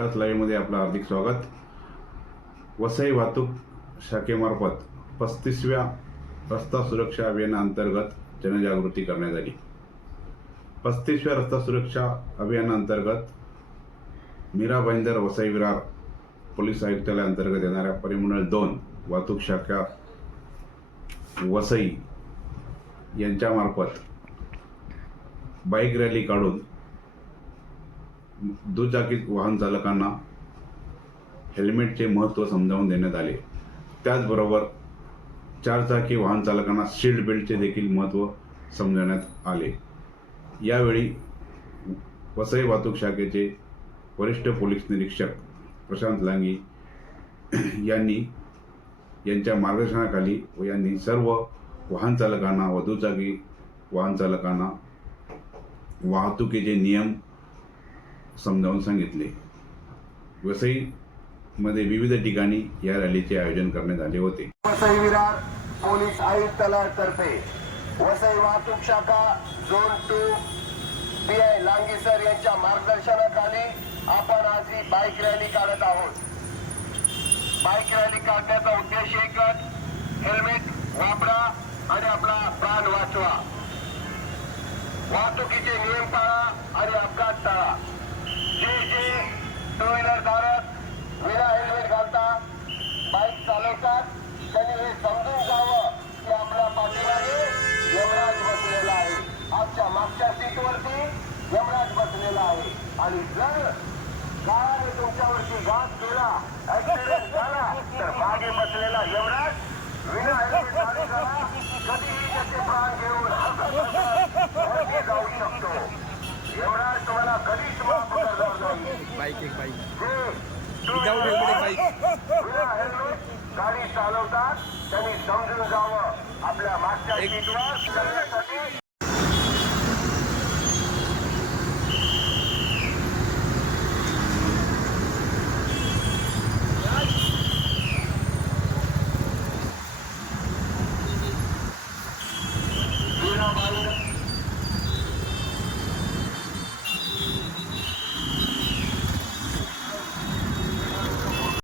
विकास लाईव्हमध्ये आपलं हार्दिक स्वागत. वसई वाहतूक शाखेमार्फत पस्तीसव्या रस्ता सुरक्षा अभियानाअंतर्गत जनजागृती करण्यात आली. पस्तीसव्या रस्ता सुरक्षा अभियानाअंतर्गत मीरा भाईंदर वसई विरार पोलीस आयुक्तालयाअंतर्गत येणाऱ्या परिमंडळ दोन वाहतूक शाखा वसई यांच्यामार्फत बाईक रॅली काढून दुचाकी वाहन चालकांना हेल्मेटचे महत्त्व समजावून देण्यात आले. त्याचबरोबर चारचाकी वाहन चालकांना सीट बेल्टचे देखील महत्त्व समजवण्यात आले. यावेळी वसई वाहतूक शाखेचे वरिष्ठ पोलीस निरीक्षक प्रशांत लांगी यांनी यांच्या मार्गदर्शनाखाली व यांनी सर्व वाहन चालकांना व दुचाकी वाहन चालकांना वाहतुकीचे नियम समजावून सांगितले. वसईमध्ये विविध ठिकाणी या रॅलीचे आयोजन करण्यात आले होते. वसई विरार पोलीस आयुक्तालयातर्फे वसई वाहतूक शाखा झोन टू पी आय लांगीसर यांच्या मार्गदर्शनाखाली आपण आज ही बाईक रॅली काढत आहोत. बाईक रॅली काढण्याचा उद्देश एकच हेल्मेट वापरा आणि आपला प्राण वाचवा. वाहतुकीचे नियम पाळा आणि अपघात टाळा. जे टू व्हीलर धारक विना हेल्मेट घालता. बाईक चालवतात. त्यांनी हे समजून जावं की आपल्या पाठीमागे यमराज बसलेला आहे. आमच्या मागच्या सीटवरती यमराज बसलेला आहे. आणि जर काळाने तुमच्यावरती घात केला ऍक्सिडेंट झाला तर मागे बसलेला यमराज करणार नाही बाईक एक बाईक जे विदाऊट हेल्मेट एक बाईक विना हेल्मेट गाडी चालवतात त्यांनी समजून जावं आपल्या मागच्या एक- सीटवर चढण्यासाठी मीरा भाईंदर